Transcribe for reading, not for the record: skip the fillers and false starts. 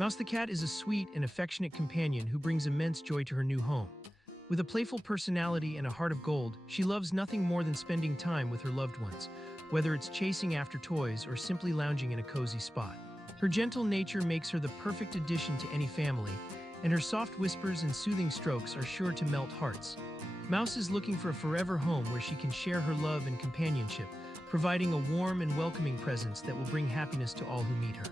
Mouse the cat is a sweet and affectionate companion who brings immense joy to her new home. With a playful personality and a heart of gold, she loves nothing more than spending time with her loved ones, whether it's chasing after toys or simply lounging in a cozy spot. Her gentle nature makes her the perfect addition to any family, and her soft whispers and soothing strokes are sure to melt hearts. Mouse is looking for a forever home where she can share her love and companionship, providing a warm and welcoming presence that will bring happiness to all who meet her.